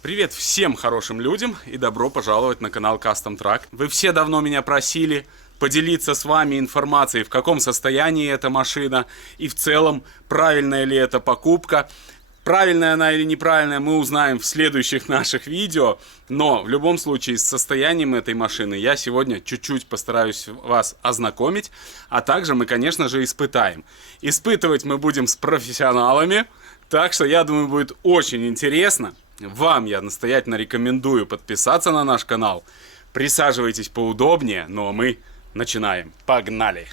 Привет всем хорошим людям и добро пожаловать на канал Custom Truck. Вы все давно меня просили поделиться с вами информацией, в каком состоянии эта машина и в целом, правильная ли эта покупка. Правильная она или неправильная, мы узнаем в следующих наших видео. Но в любом случае с состоянием этой машины я сегодня чуть-чуть постараюсь вас ознакомить. А также мы, конечно же, испытаем. Испытывать мы будем с профессионалами. Так что я думаю, будет очень интересно. Вам я настоятельно рекомендую подписаться на наш канал. Присаживайтесь поудобнее, ну а мы начинаем. Погнали!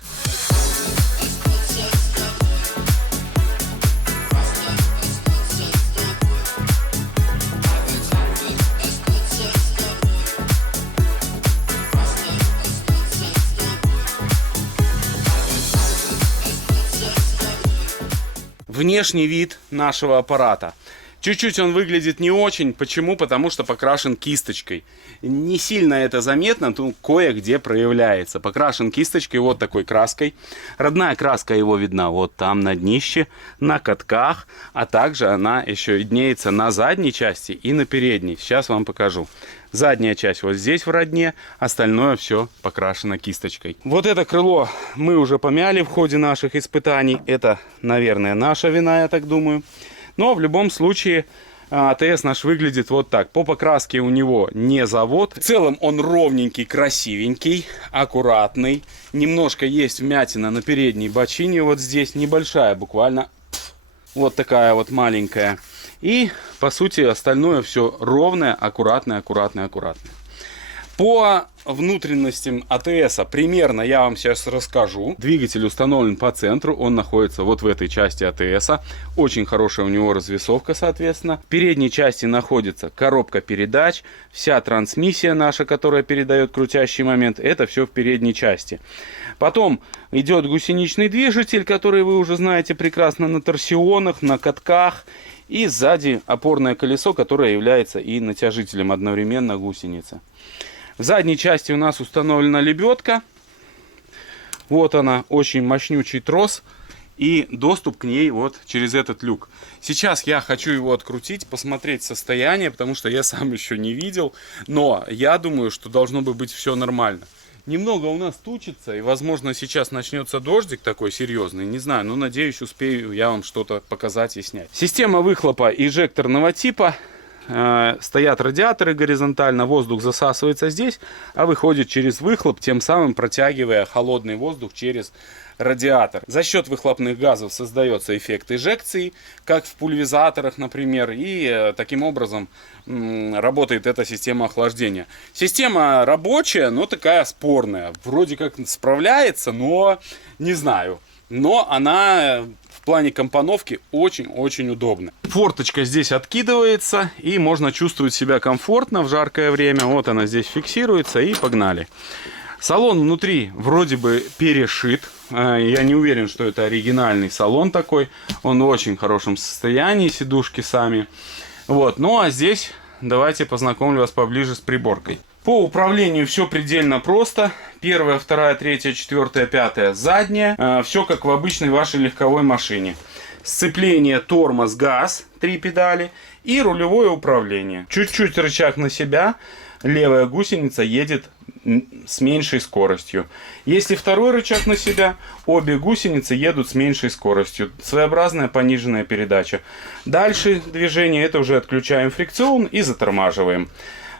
Внешний вид нашего аппарата. Чуть-чуть он выглядит не очень. Почему? Потому что покрашен кисточкой. Не сильно это заметно, но кое-где проявляется. Покрашен кисточкой вот такой краской. Родная краска его видна вот там на днище, на катках. А также она еще виднеется на задней части и на передней. Сейчас вам покажу. Задняя часть вот здесь в родне, остальное все покрашено кисточкой. Вот это крыло мы уже помяли в ходе наших испытаний. Это, наверное, наша вина, я так думаю. Но в любом случае АТС наш выглядит вот так. По покраске у него не завод. В целом он ровненький, красивенький, аккуратный. Немножко есть вмятина на передней бочине. Вот здесь небольшая буквально. Вот такая вот маленькая. И по сути остальное все ровное, аккуратное. По внутренностям АТС примерно я вам сейчас расскажу. Двигатель установлен по центру, он находится вот в этой части АТС. Очень хорошая у него развесовка, соответственно. В передней части находится коробка передач. Вся трансмиссия наша, которая передает крутящий момент, это все в передней части. Потом идет гусеничный двигатель, который вы уже знаете прекрасно на торсионах, на катках. И сзади опорное колесо, которое является и натяжителем одновременно гусеницы. В задней части у нас установлена лебедка. Вот она, очень мощнючий трос. И доступ к ней вот через этот люк. Сейчас я хочу его открутить, посмотреть состояние, потому что я сам еще не видел. Но я думаю, что должно бы быть все нормально. Немного у нас тучится, и возможно сейчас начнется дождик такой серьезный. Не знаю, но надеюсь, успею я вам что-то показать и снять. Система выхлопа инжекторного типа. Стоят радиаторы горизонтально, воздух засасывается здесь, а выходит через выхлоп, тем самым протягивая холодный воздух через радиатор. За счет выхлопных газов создается эффект эжекции, как в пульверизаторах, например, и таким образом работает эта система охлаждения. Система рабочая, но такая спорная. Вроде как справляется, но не знаю. Но она в плане компоновки очень-очень удобна. Форточка здесь откидывается, и можно чувствовать себя комфортно в жаркое время. Вот она здесь фиксируется, и погнали. Салон внутри вроде бы перешит. Я не уверен, что это оригинальный салон такой. Он в очень хорошем состоянии, сидушки сами. Вот. Ну а здесь давайте познакомлю вас поближе с приборкой. По управлению все предельно просто. Первая, вторая, третья, четвертая, пятая, задняя. Все как в обычной вашей легковой машине. Сцепление, тормоз, газ, 3 педали. И рулевое управление. Чуть-чуть рычаг на себя. Левая гусеница едет с меньшей скоростью. Если второй рычаг на себя, обе гусеницы едут с меньшей скоростью. Своеобразная пониженная передача. Дальше движение, это уже отключаем фрикцион и затормаживаем.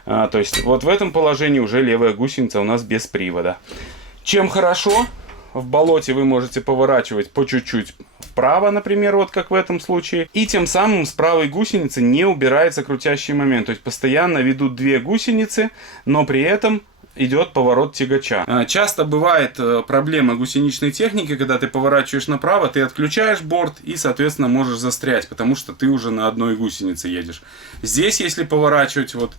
То есть вот в этом положении уже левая гусеница у нас без привода. Чем хорошо? В болоте вы можете поворачивать по чуть-чуть вправо, например, вот как в этом случае. И тем самым с правой гусеницы не убирается крутящий момент. То есть постоянно ведут две гусеницы, но при этом идет поворот тягача. Часто бывает проблема гусеничной техники, когда ты поворачиваешь направо, ты отключаешь борт и, соответственно, можешь застрять, потому что ты уже на одной гусенице едешь. Здесь, если поворачивать вот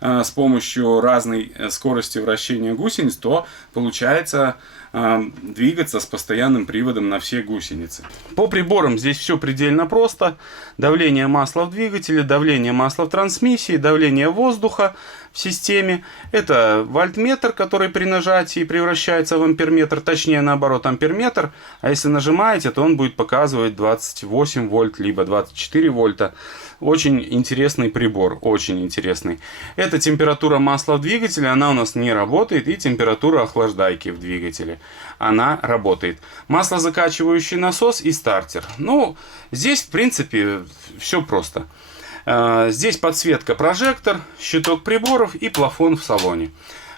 с помощью разной скорости вращения гусениц, то получается двигаться с постоянным приводом на все гусеницы. По приборам здесь все предельно просто. Давление масла в двигателе, давление масла в трансмиссии, давление воздуха. в системе. Это вольтметр, который при нажатии превращается в амперметр, точнее наоборот амперметр. А если нажимаете, то он будет показывать 28 вольт, либо 24 вольта. Очень интересный прибор, очень интересный. Это температура масла в двигателе, она у нас не работает. И температура охлаждайки в двигателе, она работает. Маслозакачивающий насос и стартер. Ну, здесь в принципе все просто. Здесь подсветка, прожектор, щиток приборов и плафон в салоне.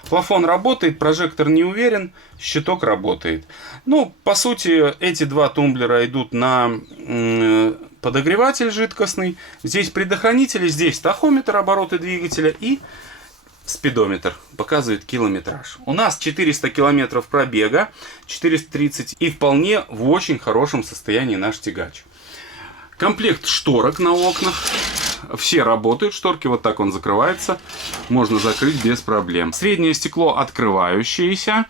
Плафон работает, прожектор не уверен, щиток работает. Ну, по сути, эти два тумблера идут на подогреватель жидкостный. Здесь предохранители, здесь тахометр, обороты двигателя и спидометр, показывает километраж. У нас 400 километров пробега, 430, и вполне в очень хорошем состоянии наш тягач. Комплект шторок на окнах. Все работают, шторки, вот так он закрывается. Можно закрыть без проблем. Среднее стекло открывающееся.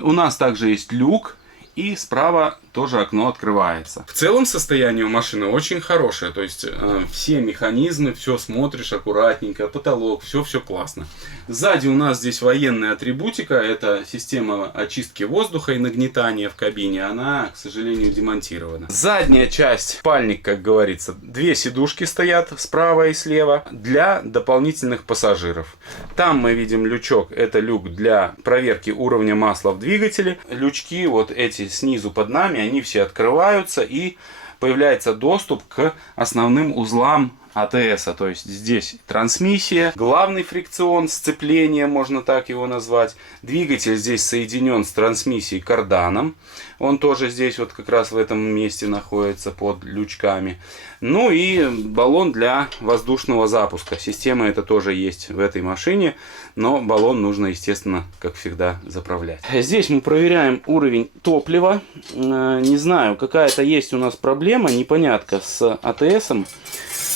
У нас также есть люк. И справа тоже окно открывается. В целом состояние у машины очень хорошее. То есть все механизмы, все смотришь аккуратненько, потолок, все классно. Сзади у нас здесь военная атрибутика. Это система очистки воздуха и нагнетания в кабине. Она, к сожалению, демонтирована. Задняя часть, спальник, как говорится. Две сидушки стоят справа и слева для дополнительных пассажиров. Там мы видим лючок. Это люк для проверки уровня масла в двигателе. Лючки вот эти снизу под нами, они все открываются, и появляется доступ к основным узлам АТС. То есть здесь трансмиссия, главный фрикцион, сцепление, можно так его назвать. Двигатель здесь соединен с трансмиссией карданом. Он тоже здесь вот как раз в этом месте находится под лючками. Ну и баллон для воздушного запуска. Система это тоже есть в этой машине, но баллон нужно, естественно, как всегда, заправлять. Здесь мы проверяем уровень топлива. Не знаю, какая-то есть у нас проблема, непонятка с АТСом.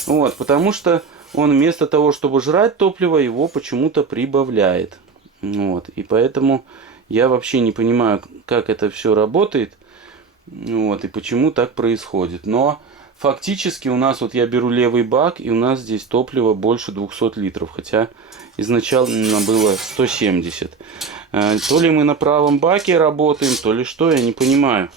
Вот, потому что он вместо того, чтобы жрать топливо, его почему-то прибавляет. Вот, и поэтому я вообще не понимаю, как это все работает. Вот, и почему так происходит. Но фактически у нас, вот я беру левый бак, и у нас здесь топливо больше 200 литров. Хотя изначально было 170. То ли мы на правом баке работаем, то ли что, я не понимаю.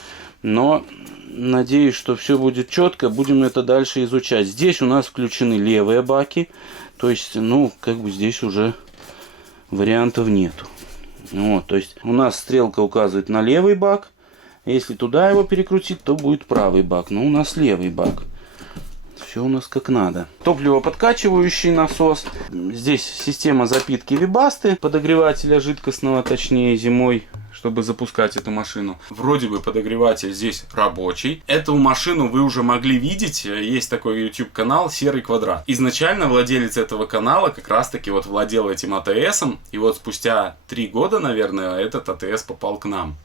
Но надеюсь, что все будет четко. Будем это дальше изучать. Здесь у нас включены левые баки. То есть, ну, как бы здесь уже вариантов нету. Вот, то есть у нас стрелка указывает на левый бак. Если туда его перекрутить, то будет правый бак. Но у нас левый бак. Все у нас как надо. Топливоподкачивающий насос. Здесь система запитки Webasto, подогревателя жидкостного, точнее зимой, чтобы запускать эту машину. Вроде бы подогреватель здесь рабочий. Эту машину вы уже могли видеть. Есть такой YouTube канал «Серый квадрат». Изначально владелец этого канала как раз таки вот владел этим АТСом. И вот спустя 3 года, наверное, этот АТС попал к нам.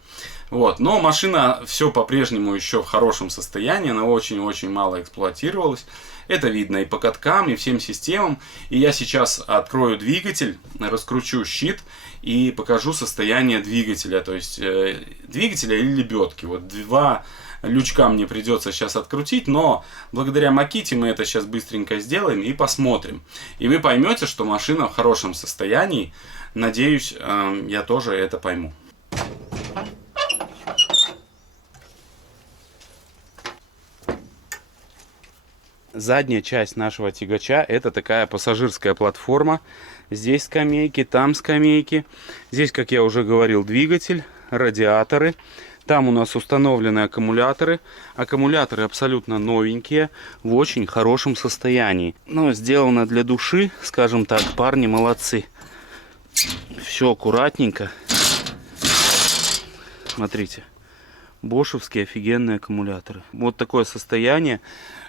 Вот. Но машина все по-прежнему еще в хорошем состоянии. Она очень-очень мало эксплуатировалась. Это видно и по каткам, и всем системам. И я сейчас открою двигатель, раскручу щит и покажу состояние двигателя. То есть двигателя или лебедки. Вот два лючка мне придется сейчас открутить. Но благодаря Makita мы это сейчас быстренько сделаем и посмотрим. И вы поймете, что машина в хорошем состоянии. Надеюсь, я тоже это пойму. Задняя часть нашего тягача — это такая пассажирская платформа. Здесь скамейки, там скамейки. Здесь, как я уже говорил, двигатель, радиаторы. Там у нас установлены аккумуляторы. Аккумуляторы абсолютно новенькие, в очень хорошем состоянии. Но сделано для души, скажем так, парни молодцы. Все аккуратненько. Смотрите, бошевские офигенные аккумуляторы. Вот такое состояние.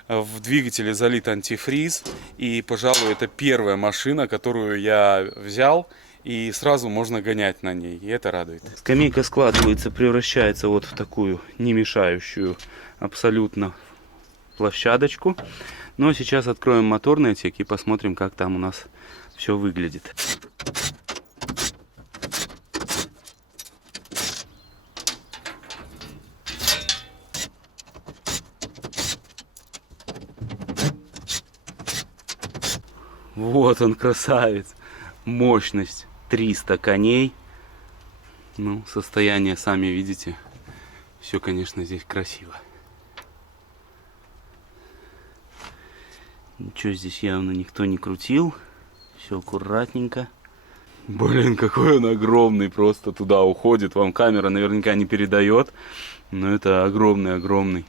В двигателе залит антифриз. И, пожалуй, это первая машина, которую я взял. И сразу можно гонять на ней. И это радует. Скамейка складывается, превращается вот в такую не мешающую абсолютно площадочку. Но сейчас откроем моторный отсек и посмотрим, как там у нас все выглядит. Вот он, красавец. Мощность 300 коней. Ну, состояние сами видите. Все, конечно, здесь красиво. Ничего здесь явно никто не крутил. Все аккуратненько. Блин, какой он огромный, просто туда уходит. Вам камера наверняка не передает. Но это огромный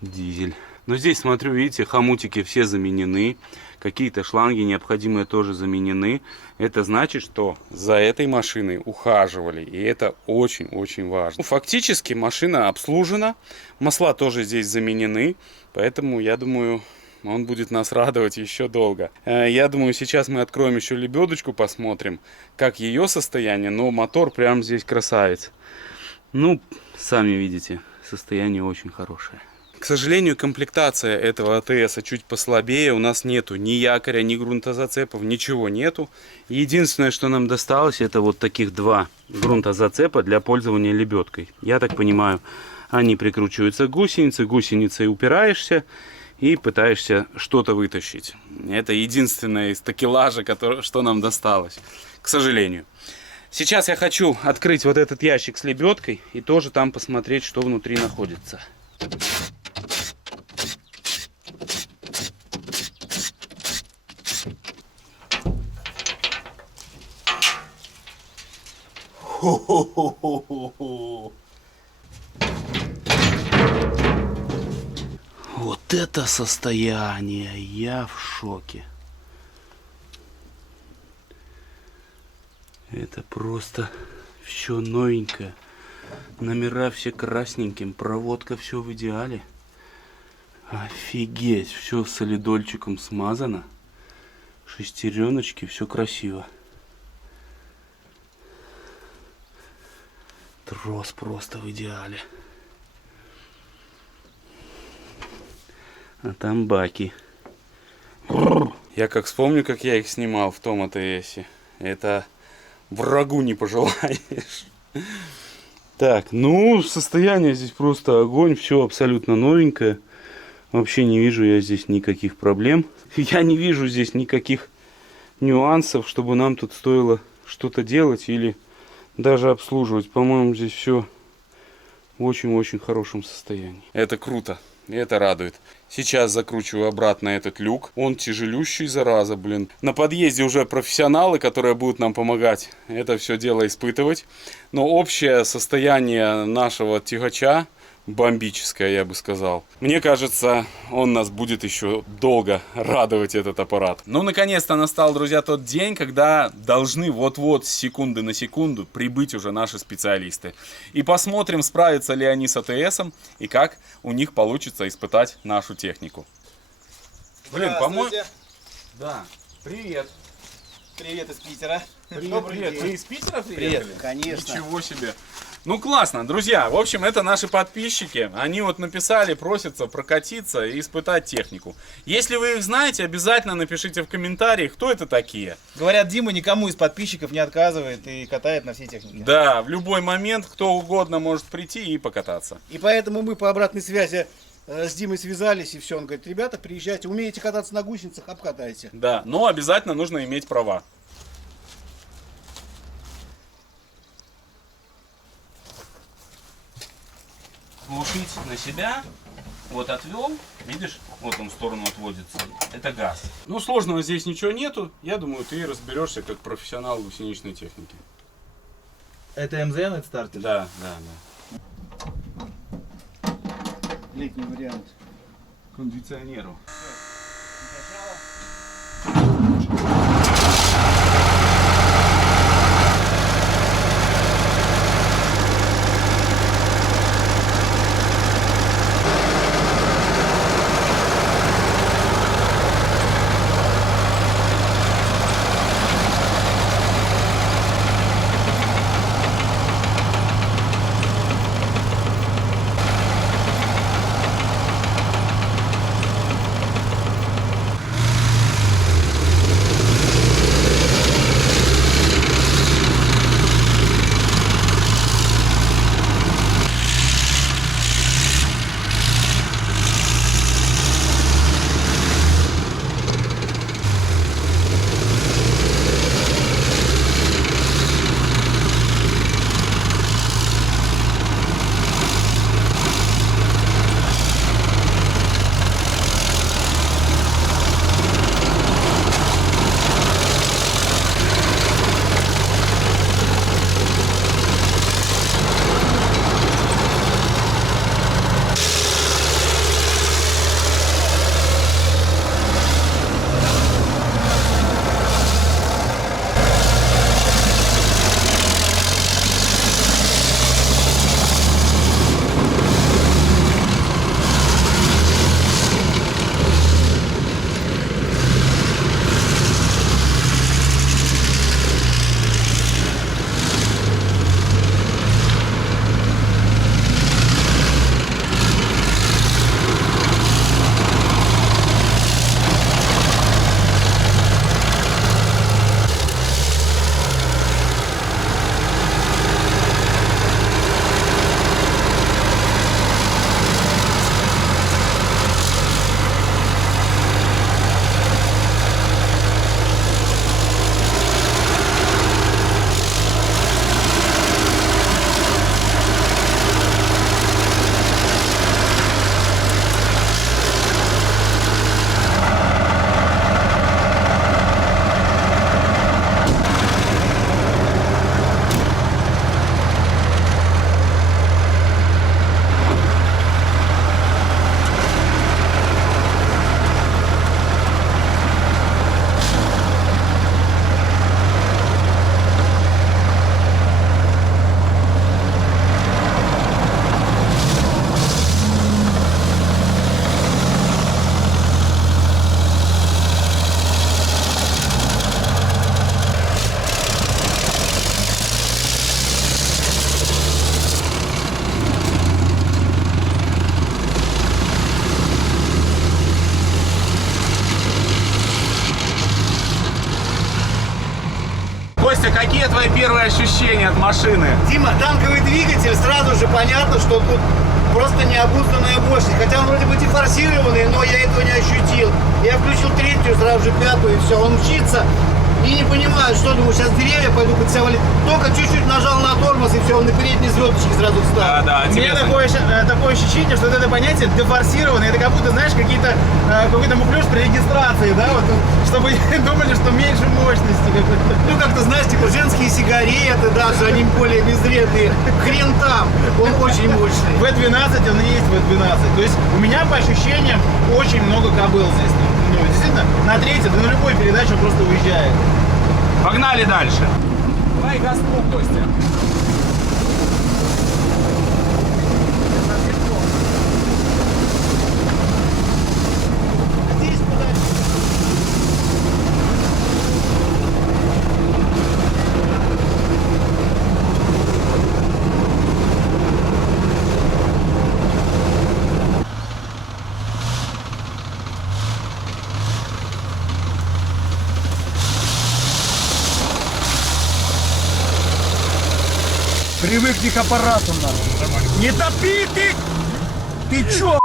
дизель. Но здесь, смотрю, видите, хомутики все заменены. Какие-то шланги необходимые тоже заменены. Это значит, что за этой машиной ухаживали. И это очень-очень важно. Ну, фактически машина обслужена. Масла тоже здесь заменены. Поэтому, я думаю, он будет нас радовать еще долго. Я думаю, сейчас мы откроем еще лебедочку, посмотрим, как ее состояние. Но мотор прям здесь красавец. Ну, сами видите, состояние очень хорошее. К сожалению, комплектация этого АТС чуть послабее. У нас нету ни якоря, ни грунтозацепов, ничего нету. Единственное, что нам досталось, это вот таких два грунтозацепа для пользования лебедкой. Я так понимаю, они прикручиваются к гусенице. Гусеницей упираешься и пытаешься что-то вытащить. Это единственное из такелажа, что нам досталось, к сожалению. Сейчас я хочу открыть вот этот ящик с лебедкой и тоже там посмотреть, что внутри находится. Хо-хо-хо-хо-хо-хо. Вот это состояние, я в шоке. Это просто все новенькое. Номера все красненьким, проводка все в идеале. Офигеть, все солидольчиком смазано. Шестереночки, все красиво. Трос просто в идеале. А там баки. Я как вспомню, как я их снимал в том АТСе. Это врагу не пожелаешь. Так, ну, состояние здесь просто огонь. Все абсолютно новенькое. Вообще не вижу я здесь никаких проблем. Я не вижу здесь никаких нюансов, чтобы нам тут стоило что-то делать или даже обслуживать. По-моему, здесь все в очень-очень хорошем состоянии. Это круто. И это радует. Сейчас закручиваю обратно этот люк. Он тяжелющий, зараза, блин. На подъезде уже профессионалы, которые будут нам помогать это все дело испытывать. Но общее состояние нашего тягача бомбическое, я бы сказал. Мне кажется, он нас будет еще долго радовать, этот аппарат. Ну, наконец-то настал, друзья, тот день, когда должны вот-вот с секунды на секунду прибыть уже наши специалисты. И посмотрим, справятся ли они с АТСом и как у них получится испытать нашу технику. Блин, по-моему... Да, привет. Привет из Питера. Привет. Вы из Питера приехали? Привет, конечно. Ничего себе. Ну классно, друзья, в общем, это наши подписчики, они вот написали, просятся прокатиться и испытать технику. Если вы их знаете, обязательно напишите в комментариях, кто это такие. Говорят, Дима никому из подписчиков не отказывает и катает на всей технике. Да, в любой момент кто угодно может прийти и покататься. И поэтому мы по обратной связи с Димой связались, и все, он говорит, ребята, приезжайте, умеете кататься на гусеницах, обкатайте. Да, но обязательно нужно иметь права. Глушить на себя, вот отвел, видишь, вот он в сторону отводится, это газ. Ну, сложного здесь ничего нету, я думаю, ты разберешься как профессионал гусеничной техники. Это МЗН, это стартер? Да. Летний вариант. Кондиционеру. Костя, какие твои первые ощущения от машины? Дима, танковый двигатель, сразу же понятно, что тут просто необузданная мощность. Хотя он вроде бы дефорсированный, но я этого не ощутил. Я включил третью, сразу же пятую, и все. Он мчится и не понимает, что думаю, сейчас деревья пойду под себя валить. Только чуть-чуть нажал на тормоз, и все, он на передней звездочке сразу встал. Да, У меня такое ощущение, что вот это понятие дефорсированное, это как будто, знаешь, какой-то муклёж при регистрации, да, вот, чтобы думали, что меньше мощности какой-то. Ну, как-то, знаешь, типа женские сигареты даже, они более безвредные. Хрен там, он очень мощный. V12, он и есть V12. То есть у меня, по ощущениям, очень много кобыл здесь. Ну, действительно, на третьей, да на любой передаче он просто уезжает. Погнали дальше. Давай газку, Костя. Здесь подальше. Привыкни к аппарату надо. Не топи ты! Ты чё?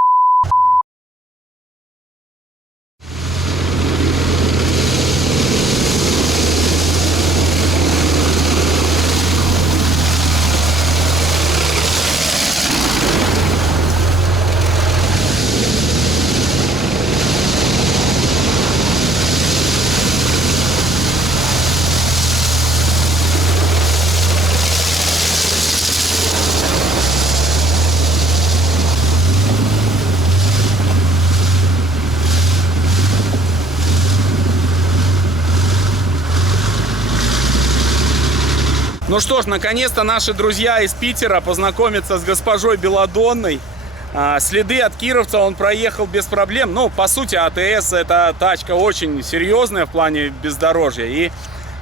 Ну что ж, наконец-то наши друзья из Питера познакомятся с госпожой Беладонной. Следы от кировца он проехал без проблем. Ну, по сути, АТС — это тачка очень серьезная в плане бездорожья. И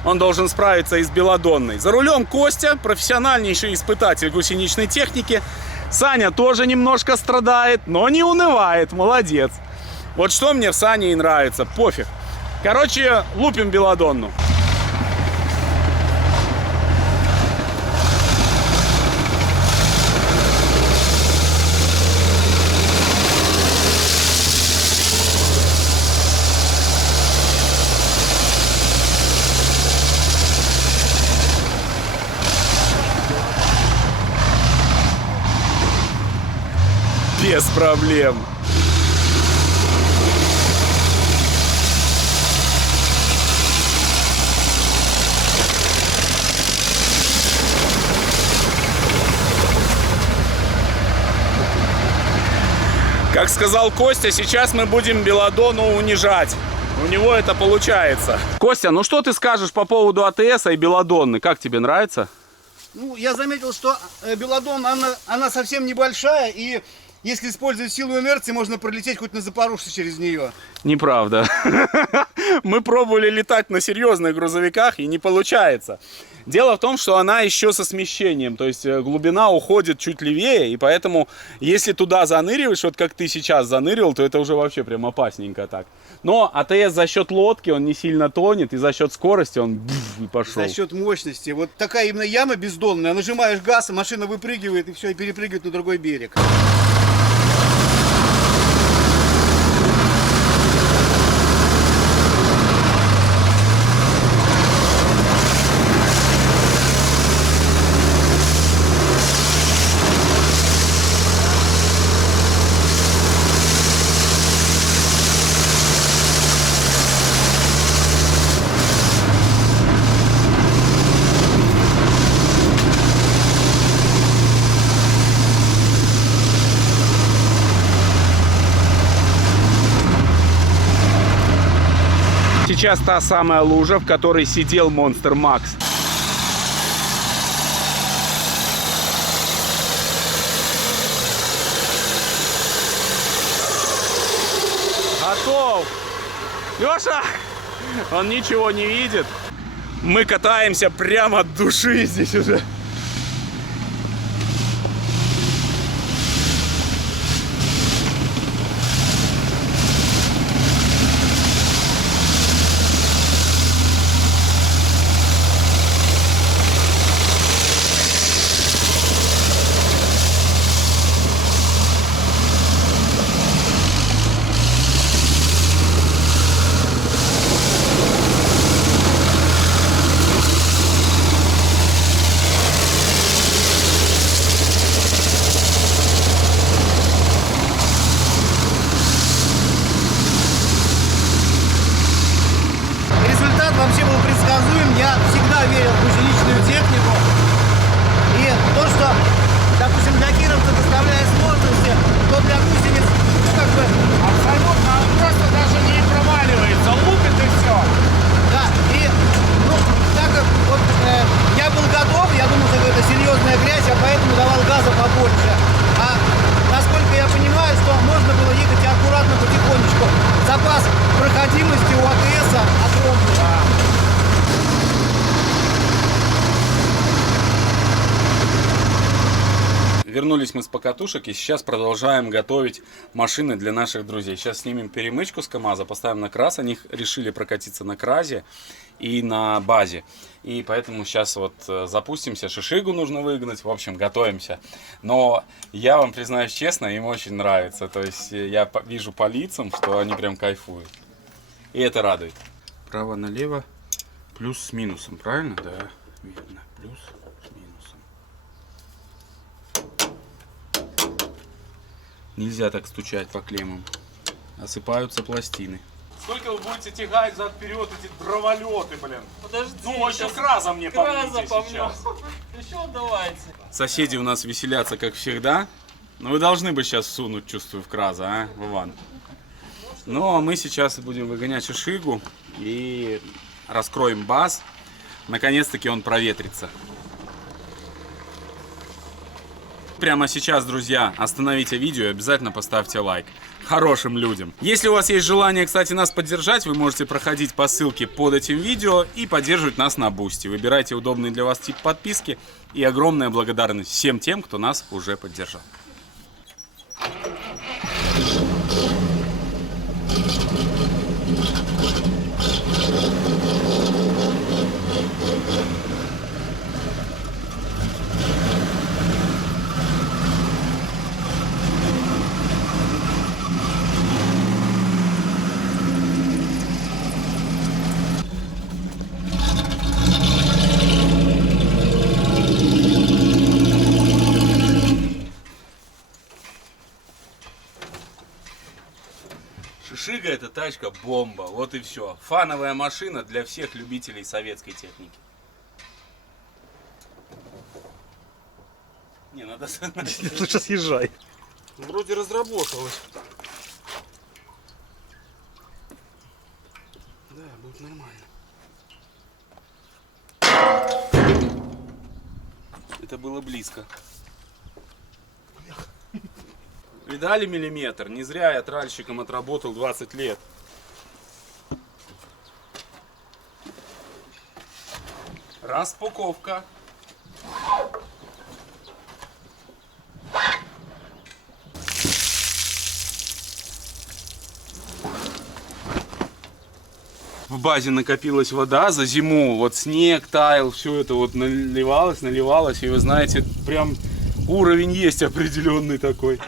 он должен справиться и с Беладонной. За рулем Костя, профессиональнейший испытатель гусеничной техники. Саня тоже немножко страдает, но не унывает. Молодец. Вот что мне в Сане и нравится. Пофиг. Короче, лупим Беладонну. Без проблем. Как сказал Костя, сейчас мы будем Беладонну унижать. У него это получается. Костя, ну что ты скажешь по поводу АТС и Беладонны? Как тебе, нравится? Ну, я заметил, что Беладонна, она совсем небольшая, и если использовать силу инерции, можно пролететь хоть на Запорожце через нее. Неправда. Мы пробовали летать на серьезных грузовиках, и не получается. Дело в том, что она еще со смещением, то есть глубина уходит чуть левее, и поэтому, если туда заныриваешь, вот как ты сейчас занырил, то это уже вообще прям опасненько так. Но АТС за счет лодки, он не сильно тонет, и за счет скорости он и пошел. За счет мощности. Вот такая именно яма бездонная, нажимаешь газ, машина выпрыгивает, и все, и перепрыгивает на другой берег. Сейчас та самая лужа, в которой сидел Monster Max. Готов! Леша! Он ничего не видит. Мы катаемся прямо от души здесь уже. предсказуем. Я всегда верил в гусеничную технику. И то, что, допустим, для кировца доставляет сложности, то для гусениц, ну, как бы... Абсолютно, он просто даже не проваливается, лупит и все. Да, и, ну, так как вот я был готов, я думал, что это серьезная грязь, я поэтому давал газа побольше. А насколько я понимаю, что можно было ехать аккуратно, потихонечку. Запас проходимости у АТС огромный. Вернулись мы с покатушек и сейчас продолжаем готовить машины для наших друзей. Сейчас снимем перемычку с КамАЗа, поставим на краз. Они решили прокатиться на кразе и на базе. И поэтому сейчас вот запустимся. Шишигу нужно выгнать. В общем, готовимся. Но я вам признаюсь честно, им очень нравится. То есть я вижу по лицам, что они прям кайфуют. И это радует. Право-налево, плюс с минусом. Правильно? Да, верно. Плюс с минусом. Нельзя так стучать по клеммам. Осыпаются пластины. Сколько вы будете тягать взад-вперед эти дроволеты, блин? Подожди. Ну, еще краза мне помните сейчас. Еще давайте. Соседи у нас веселятся, как всегда. Но вы должны бы сейчас всунуть, чувствую, в краза, а, Вован? Ну, а мы сейчас будем выгонять шишигу и раскроем баз. Наконец-таки он проветрится. Прямо сейчас, друзья, остановите видео и обязательно поставьте лайк. Хорошим людям. Если у вас есть желание, кстати, нас поддержать, вы можете проходить по ссылке под этим видео и поддерживать нас на Бусти. Выбирайте удобный для вас тип подписки. И огромная благодарность всем тем, кто нас уже поддержал. Шишига — это тачка бомба, вот и все. Фановая машина для всех любителей советской техники. Не, надо... Лучше съезжай. Вроде разработалось. Да, будет нормально. Это было близко. Видали миллиметр? Не зря я тральщиком отработал 20 лет. Распаковка. В базе накопилась вода за зиму, вот снег таял, все это вот наливалось, и вы знаете, прям уровень есть определенный такой.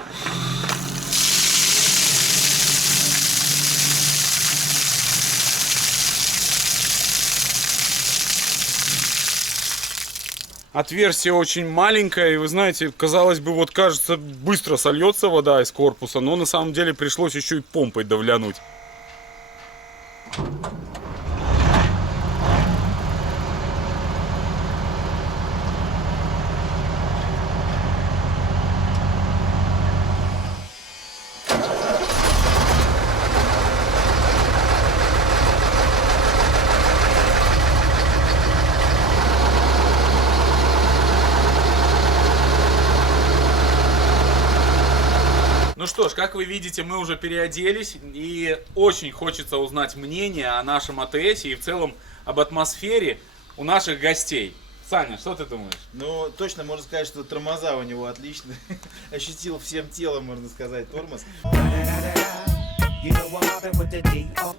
Отверстие очень маленькое, и вы знаете, казалось бы, вот кажется, быстро сольется вода из корпуса, но на самом деле пришлось еще и помпой давлянуть. Ну что ж, как вы видите, мы уже переоделись, и очень хочется узнать мнение о нашем АТС и в целом об атмосфере у наших гостей. Саня, что ты думаешь? Ну, точно можно сказать, что тормоза у него отличные. Ощутил всем телом, можно сказать, тормоз.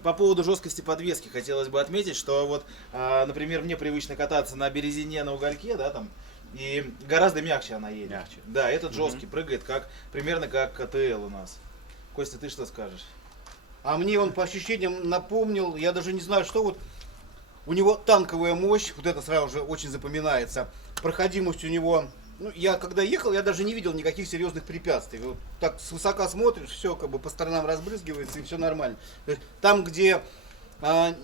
По поводу жесткости подвески хотелось бы отметить, что вот, например, мне привычно кататься на березине, на угольке, да, там, и гораздо мягче она едет. Мягче. Да, этот жесткий, прыгает примерно как КТЛ у нас. Костя, ты что скажешь? А мне он по ощущениям напомнил, я даже не знаю, что вот, у него танковая мощь, вот это сразу же очень запоминается. Проходимость у него, ну, я когда ехал, я даже не видел никаких серьезных препятствий. Вот так свысока смотришь, все как бы по сторонам разбрызгивается и все нормально. То есть, там, где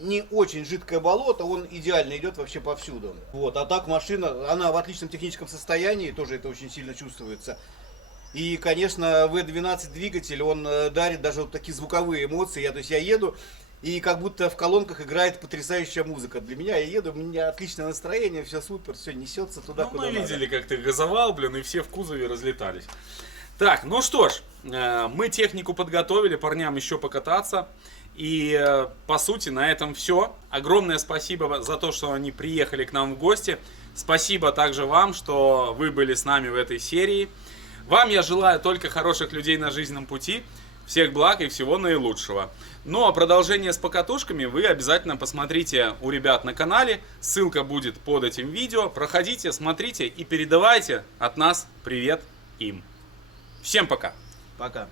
не очень жидкое болото, он идеально идет вообще повсюду. Вот. А так машина, она в отличном техническом состоянии, тоже это очень сильно чувствуется. И, конечно, V12 двигатель, он дарит даже вот такие звуковые эмоции. То есть я еду, и как будто в колонках играет потрясающая музыка. Для меня, я еду, у меня отличное настроение, все супер, все несется туда, Ну, куда мы надо. видели, как ты газовал, блин, и все в кузове разлетались. Так, ну что ж, мы технику подготовили, парням еще покататься. И, по сути, на этом все. Огромное спасибо за то, что они приехали к нам в гости. Спасибо также вам, что вы были с нами в этой серии. Вам я желаю только хороших людей на жизненном пути. Всех благ и всего наилучшего. Ну а продолжение с покатушками вы обязательно посмотрите у ребят на канале. Ссылка будет под этим видео. Проходите, смотрите и передавайте от нас привет им. Всем пока! Пока.